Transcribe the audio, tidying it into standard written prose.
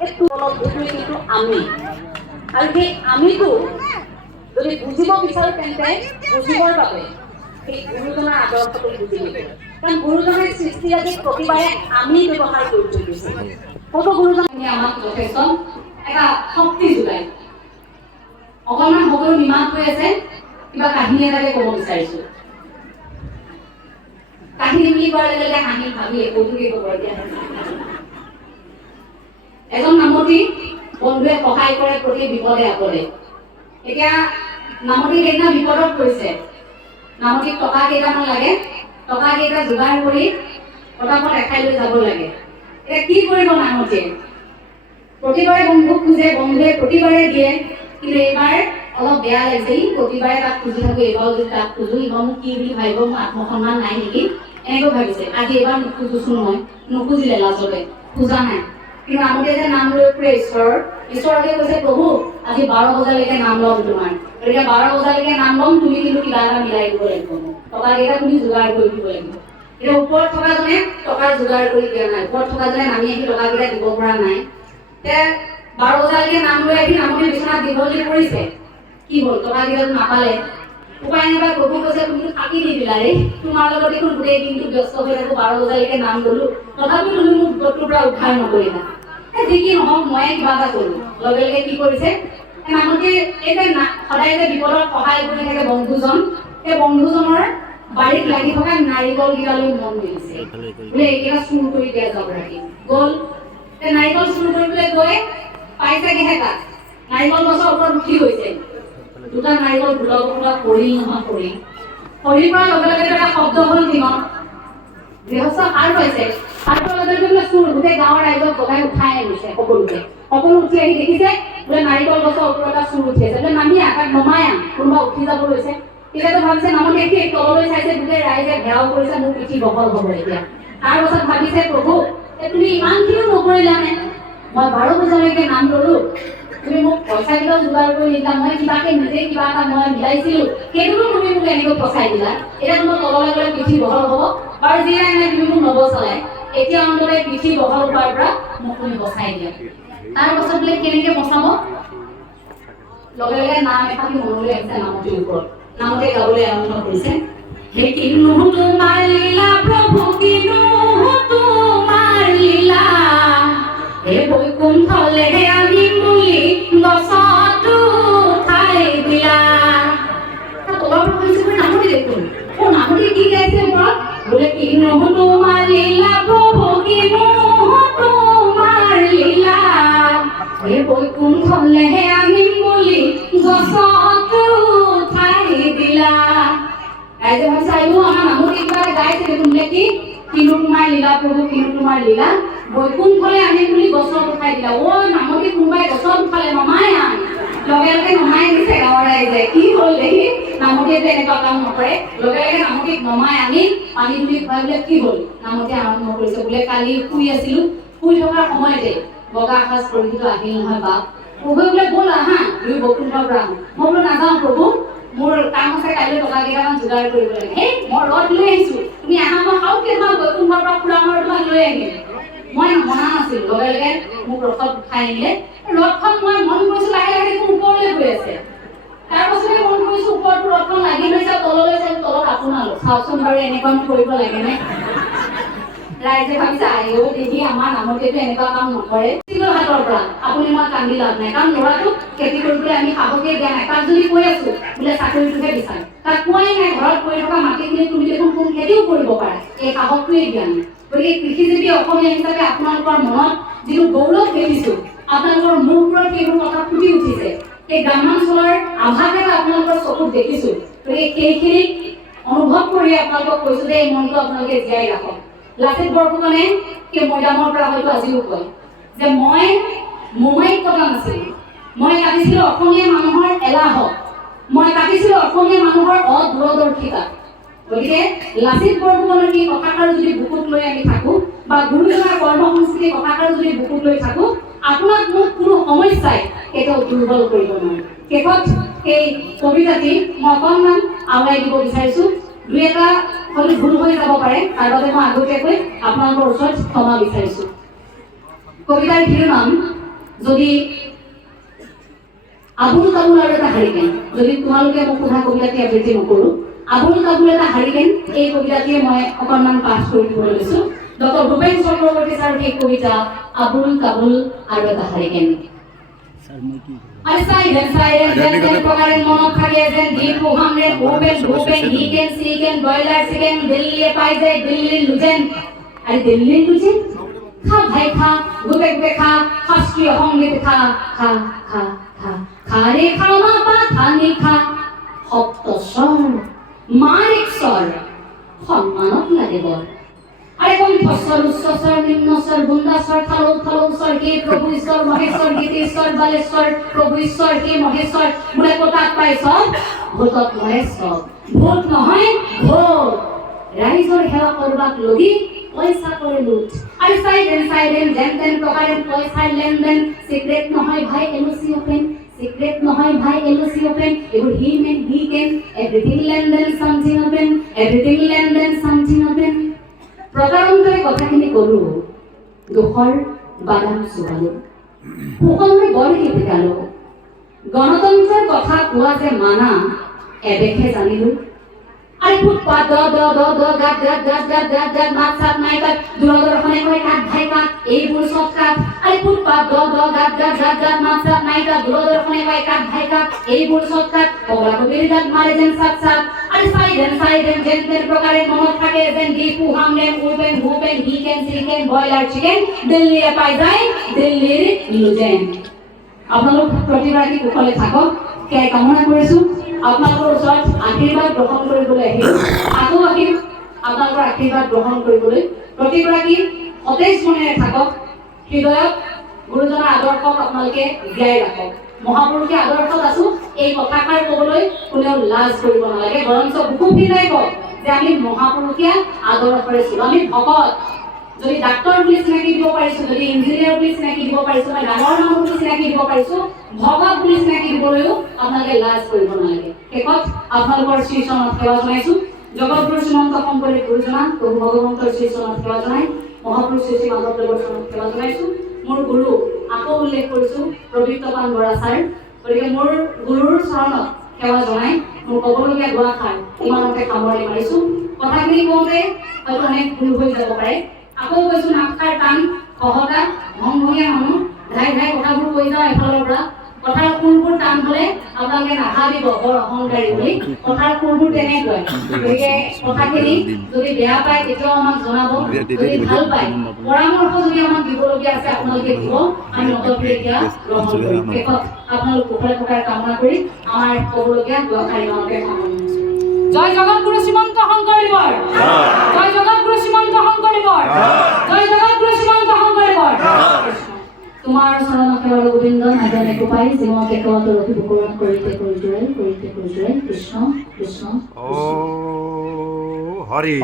কিন্তু আমি আৰু সেই আমিতো যদি বুজিব বিচাৰোঁ তেন্তে বুজিবৰ বাবে সেই গুৰুজনাৰ আদৰ্শটো বুজিব লাগিব। কাৰণ গুৰুজনাৰ সৃষ্টিৰাজিক প্ৰতিবাৰে আমি ব্যৱহাৰ কৰি থৈ গৈছে। ক'ব গুৰুজনে আমাক যথেষ্ট এটা শক্তি যোগায়। অকণমান সকলো নিমাত হৈ আছে, কিবা কাহিনী এটাকে ক'ব বিচাৰিছোঁ। কাহিনী বুলি কোৱাৰ লগে লগে হাঁহি ভাবি একোটোকে ক'ব দিয়া। এজন নামতি বন্ধুৱে সহায় কৰে প্ৰতি বিপদে আপদে। এতিয়া নামতি সেইদিনা বিপদত পৰিছে। নামতিক টকা কেইটামান লাগে, টকা কেইটা যোগাৰ কৰি পটাপট এঠাইলৈ যাব লাগে। এতিয়া কি কৰিব নামতিয়ে? প্ৰতিবাৰে বন্ধুক খোজে, বন্ধুৱে প্ৰতিবাৰে দিয়ে, কিন্তু এইবাৰ অলপ বেয়া লাগিছে। প্ৰতিবাৰে তাক খুজি থাকো, এইবাৰ যদি তাক খোজো এইবাৰ মোক কি বুলি ভাবিব, মোৰ আত্মসন্মান নাই নেকি, এনেকৈ ভাবিছে। আজি এইবাৰ নোখোজোচোন মই, নোখোজিলে লাজতে, খোজা নাই। কিন্তু নামতিয়ে যে নাম লৈ ফুৰে ঈশ্বৰকে কৈছে, প্ৰভু আজি 12 বজালৈকে নাম ল'ম তোমাৰ, গতিকে 12 বজালৈকে নাম ল'ম, তুমি কিন্তু কিবা এটা মিলাই দিব লাগিব, টকা কেইটা তুমি যোগাৰ কৰি দিব লাগিব। এতিয়া ওপৰত থকাজনে টকাৰ যোগাৰ কৰি দিয়া নাই, ওপৰত থকাজনে নামি আহি টকা কেইটা দিব পৰা নাই। 12 বজালৈকে নাম লৈ আহি নামতি বিচনাত দীঘলী পৰিছে। কি হ'ল, টকা কেইটা নাপালে। উপায় নাপায় প্ৰভু কৈছে, তুমি থাকি দি দিলা ৰে, তোমাৰ লগত দেখোন গোটেই দিনটো ব্যস্ত হৈ থাকো, 12 বজালৈকে নাম ল'লো, তথাপিও তুমি মোক বিপদটোৰ পৰা উদ্ধাৰ নকৰিলা। যি কি নহওক ময়ে কিবা এটা কৰো। লগে লগে কি কৰিছে, নামতিয়ে এই যে সদায় যে বিপদত সহায় কৰি থাকে বন্ধুজন, সেই বন্ধুজনৰ বাৰীত লাগি থকা নাৰিকল কেইটালৈ মন মেলিছে। বোলে এইকেইটা চুৰ কৰি দিয়া যাব ৰাতি। গ'ল নাৰিকল চুৰ কৰিবলৈ গৈ পাইছেগেহে তাত, নাৰিকল গছৰ ওপৰত উঠি গৈছে। দুটা নাৰিকল দুটা পৰিল নহয়, পৰিল পৰাৰ লগে লগে এটা শব্দ হ'ল দিনত। গৃহস্থ সাৰ পাইছে, সাৰ পোৱাৰ লগে লগে চুৰ গোটেই গাঁৱৰ ৰাইজক জগাই উঠাই আনিছে। সকলো উঠি আহি দেখিছে বোলে নাৰিকল গছৰ ওপৰত এটা চুৰ উঠি আছে। বোলে নামি আহ, তাক নমাই আন, কোনোবা উঠি যাব লৈছে। তেতিয়াতো ভাবিছে নামতি দেখি তললৈ চাইছে, গোটেই ৰাইজে ঘেৰাও কৰিছে, মোৰ পিঠি বহল হ'ব এতিয়া। তাৰ পাছত ভাবিছে, প্ৰভু তুমি ইমানখিনিও নকৰিলানে, মই 12 বজালৈকে নাম ল'লো, তুমি মোক পইচা কেইটাও যোগাৰ কৰি দিলা, মই কিবাকে নিজে কিবা এটা মই মিলাইছিলো, সেইটোতো তুমি মোক এনেকৈ ফচাই দিলা। এতিয়া তোমাৰ তললৈ গ'লে পিঠি বহল হ'ব, বাৰু যি নাই তুমি মোক নবচালাই, এতিয়া অন্তত পিঠি বহল হোৱাৰ পৰা মোক তুমি বচাই দিয়া। তাৰ পাছত বোলে কেনেকে বচাব, লগে লগে নাম এফাকি মনলৈ আহিছে নামতিৰ ওপৰত। নামতে গাবলৈ আৰম্ভ কৰিছে, হে কিনো তোমাৰ লীলা প্ৰভু, কিনো তোমাৰ লীলা, হে বৈকুণ্ঠলে আমি বুলি গছতো ঠাই দিলা। তলৰ পৰা কৈছে নামতি দেখোন, নামতি কি গাইছে ওপৰত, বোলে কিনো তোমাৰ লীলা প্ৰভু, কিনো তোমাৰ লীলা, হে বৈকুণ্ঠলে আমি বুলি গছতো ঠাই দিলা। ৰাইজে ভাবিছে আইও আমাৰ নামতি কিবা এটা গাইছে দেখোন, বোলে কি কিনো তোমাৰ লীলা প্ৰভু, কিনো তোমাৰ লীলা, বৈকুণ্ঠলে আনি বুলি গছত উঠাই দিলা। অ নামতি কোনোবাই গছত উঠালে, নমাই আন। লগে লগে নমাই আনিছে গাঁৱৰ ৰাইজে। কি হ'ল দেখি, নামতিয়েতো এনেকুৱা কাম নকৰে। লগে লগে নামতিক নমাই আনি পানী তুলি খুৱাই বোলে কি হ'ল, নামতিয়ে আৰম্ভ কৰিছে, বোলে কালি শুই আছিলো, শুই থকাৰ সময়তে বগা সাজ পৰিহিত আহিল নহয় বাপ। প্ৰভুৱে বোলে ব'ল আহা, দুই বৈকুণ্ঠৰ পৰা আহো। মই বোলো নাযাওঁ প্ৰভু, মোৰ কাম আছে, কাইলৈ টকা কেইটামান যোগাৰ কৰিব লাগে। হেই মই ৰথ লৈ আহিছো, তুমি আহা, মই সাউকে যাওঁ বৈকুণ্ঠৰ পৰা ফুৰামৰ তোমাক লৈ আহিম। মই মনা নাছিলো, লগে লগে মোক ৰথত উঠাই আনিলে। ৰথখন মই মন কৰিছো লাহে লাহে দেখোন ওপৰলৈ গৈ আছে। তাৰ পাছতে মন কৰিছো ওপৰতো ৰথখন লাগি লৈছে, তললৈ চাই তলত আপোনালোক চাওকচোন বাৰু এনেকুৱা কৰিব লাগে নে। ৰাইজে ভাবিছে আইও দেখি আমাৰ নামতিয়েতো এনেকুৱা কাম নকৰে। হাতৰ পৰা আপুনি মই কান্দি লাভ নাই, কাৰণ ল'ৰাটোক খেতি কৰিবলৈ আমি সাহসে দিয়া নাই। তাক যদি কৈ আছো বোলে চাকৰিটোহে বিচাৰে, তাক কোৱাই নাই ঘৰত পৰি থকা মাটিখিনি তুমি দেখোন কোন খেতিও কৰিব পাৰা, এই সাহসটোৱে দিয়া নাই। গতিকে কৃষিজীৱী অসমীয়া হিচাপে আপোনালোকৰ মনত যিটো গৌৰৱ দেখিছো, আপোনালোকৰ মুখবোৰত সেইবোৰ কথা ফুটি উঠিছে, সেই গ্ৰামাঞ্চলৰ আভাস এটা আপোনালোকৰ চকুত দেখিছো। গতিকে সেইখিনি অনুভৱ কৰি আপোনালোকক কৈছো যে এই মনটো আপোনালোকে জীয়াই ৰাখক। লাচিত বৰফুকনে সেই মৈদামৰ পৰা হয়তো আজিও কয় যে মই মোমাইক কটা নাছিলো, মই কাটিছিলো অসমীয়া মানুহৰ এলাহক, মই কাটিছিলো অসমীয়া মানুহৰ অদূৰদৰ্শিতা। গতিকে লাচিত বৰফুকনৰ এই কথাষাৰ যদি বুকুত লৈ আমি থাকো, বা গুৰুজনাৰ কৰ্ম সংস্কৃতিৰ কথাষাৰ যদি বুকুত লৈ থাকো, আপোনাক মোক কোনো সমস্যাই কেতিয়াও দুৰ্বল কৰিব নোৱাৰে। শেষত সেই কবিতাটি মই অকণমান আওৰাই দিব বিচাৰিছো। দুই এটা হয়তো ভুল হৈ যাব পাৰে, তাৰ বাবে মই আগতীয়াকৈ আপোনালোকৰ ওচৰত ক্ষমা বিচাৰিছো। কবিতাৰ শিৰোনাম যদি আবুল কাবুল আৰু এটা হাৰিকেন, যদি তোমালোকে মোক সোধা কবিতাটি আবৃত্তি নকৰো, আবুল কাবুল এটা হাৰিকেন, এই কবিতাটিয়ে মই অকণমান পাঠ কৰি দিবলৈ লৈছো। ডক্টৰ ভূপেন চক্ৰৱৰ্তী ছাৰৰ এই কবিতা আবুল কাবুল আৰু এটা হাৰিকেন। আর সাইলেন্ট জেন্টেল প্রকারের মনত থাকে যেন দীপু হামরে ওপেন ভূপেন হিকেন সিকেন বয়লার সিকেন দিল্লি পাই যায় দিল্লির লুজেন। আর দিল্লির লুজেন খা ভাই খা গুবে গুবে খা শাস্ত্রীয় সঙ্গীত খা খা খা খা খা রে খা মা পা খা নি খা সপ্তস্বর মারিক স্বর সম্মানত লাগে বল। আরে কণ্ঠস্বর উচ্চস্বর নিম্নস্বর বুন্দাস্বর থালৌ থালৌ স্বর কে প্রভু ঈশ্বর মহেশ্বর গীতেশ্বর বালেশ্বর প্রভু ঈশ্বর কে মহেশ্বর মোৰে কোটাত পাই সব ভূতত মহেশ্বৰ ভূত নহয় ভূত ৰাইজৰ সেৱা কৰবাক লগি পইচা কৰে লুট। আৰে সাইলেন্ট জেন্টেল প্ৰকাৰে পইচাৰ লেনদেন সিক্ৰেট নহয় ভাই এলচি ওপেন সিক্ৰেট নহয় ভাই এলচি ওপেন এইবোৰ হি মেন হি কেন এভৰিথিং লেনদেন সামথিং ওপেন এভৰিথিং লেনদেন সামথিং ওপেন। প্ৰকাৰান্তৰে কথাখিনি কলো দুখৰ বাদাম চুবালো সুকলমে গড় পিটিকালো গণতন্ত্ৰৰ কথা কোৱা যে মানা এবেখে জানিলো। আরে ফুটপাত দ দ দ দ গাত গাত গাত গাত গাত গাত মাত সাত নাই কাট দূৰদৰ্শনে কয় কাট ভাই কাট এইবোৰ চব কাট। আরে ফুটপাত দ দ গাত গাত গাত গাত মাত সাত নাই কাট দূৰদৰ্শনে কয় কাট ভাই কাট এইবোৰ চব কাট পগলা কবিৰ গাত মাৰে যেন সাত সাত। আরে সাইলেন্ট জেন্টেল প্রকারে মনত থাকে যেন দীপু হামলে ওপেন ভূপেন হিকেন সিকেন বয়লার চিকেন দিল্লিয়ে পাই যায় দিল্লিৰ লুজেন। আপোনালোক প্ৰতিগৰাকী কুশলে থাকক সেয়াই কামনা কৰিছো। আপোনালোকৰ ওচৰত আশীৰ্বাদ গ্ৰহণ কৰিবলৈ আহিম, আকৌ আহিম আপোনালোকৰ আশীৰ্বাদ গ্ৰহণ কৰিবলৈ। প্ৰতিগৰাকী সতেজ মনেৰে থাকক, হৃদয়ত গুৰুজনাৰ আদৰ্শক আপোনালোকে জীয়াই ৰাখক। মহাপুৰুষে আদৰ্শত আছো এই কথাষাৰ ক'বলৈ কোনেও লাজ কৰিব নালাগে, বৰঞ্চ বুকু ফিৰাই কওক যে আমি মহাপুৰুষীয়া আদৰ্শৰে ছিলো, আমি ভকত। যদি ডাক্তৰ বুলি চিনাকি দিব পাৰিছো, যদি ইঞ্জিনিয়াৰ বুলি চিনাকি দিব পাৰিছো, মই ডাঙৰ মানুহ বুলি চিনাকি দিব পাৰিছো, ভগত বুলি চিনাকি দিবলৈও আপোনালোকে লাজ কৰিব নালাগে। শেষত আপোনালোকৰ শ্ৰীচৰণত সেৱা জনাইছো। জগতগুৰু শ্ৰীমন্ত শংকৰদেৱ গুৰুজনা প্ৰভু ভগৱন্তৰ শ্ৰীচৰণত সেৱা জনাই মহাপুৰুষ শ্ৰী শ্ৰী মাধৱদেৱৰ চৰণত সেৱা জনাইছো। মোৰ গুৰু আকৌ উল্লেখ কৰিছো প্ৰবৃত্তপান বৰা ছাৰ, গতিকে মোৰ গুৰুৰ চৰণত সেৱা জনাই মোৰ ক'বলগীয়া দুআষাৰ ইমানতে সামৰণি মাৰিছো। কথাখিনি কওঁতে হয়তো অনেক ভুল হৈ যাব পাৰে। আকৌ কৈছো নামষাৰ টান সহতা ভংভঙীয়া মানুহ ঘাই ঘাই কথাবোৰ কৈ যাওঁ এফালৰ পৰা। কথাৰ সুৰবোৰ টান হলে আপোনালোকে নাভাবিব বৰ অহংকাৰী বুলি, কথাৰ সুৰবোৰ তেনেকুৱাই। গতিকে কথাখিনি যদি বেয়া পায় তেতিয়াও আমাক জনাব, যদি ভাল পায় পৰামৰ্শ যদি আমাক দিবলগীয়া আছে আপোনালোকে দিব, আমি নতপ্ৰিয়া গ্ৰহণ কৰিম। শেষত আপোনালোক কুশলে থকাৰ কামনা কৰি আমাৰ ক'বলগীয়া দুআষাৰ ইমানতে সামৰণি মাৰিছো। জয় জগতগুৰু শ্ৰীমন্ত শংকৰদেৱৰ জয়, জগতগুৰু শ্ৰীমন্ত শংকৰদেৱৰ জয়, জগতগুৰু শ্ৰীমন্ত শংকৰদেৱৰ। তোমাৰ চৰণত কেৱল গোবিন্দ নাজানে কোপাই জীৱকে কেৱল ৰখি বুকুৰণ কৰিতে কৰি জোৰাই কৃষ্ণ কৃষ্ণ। হৰি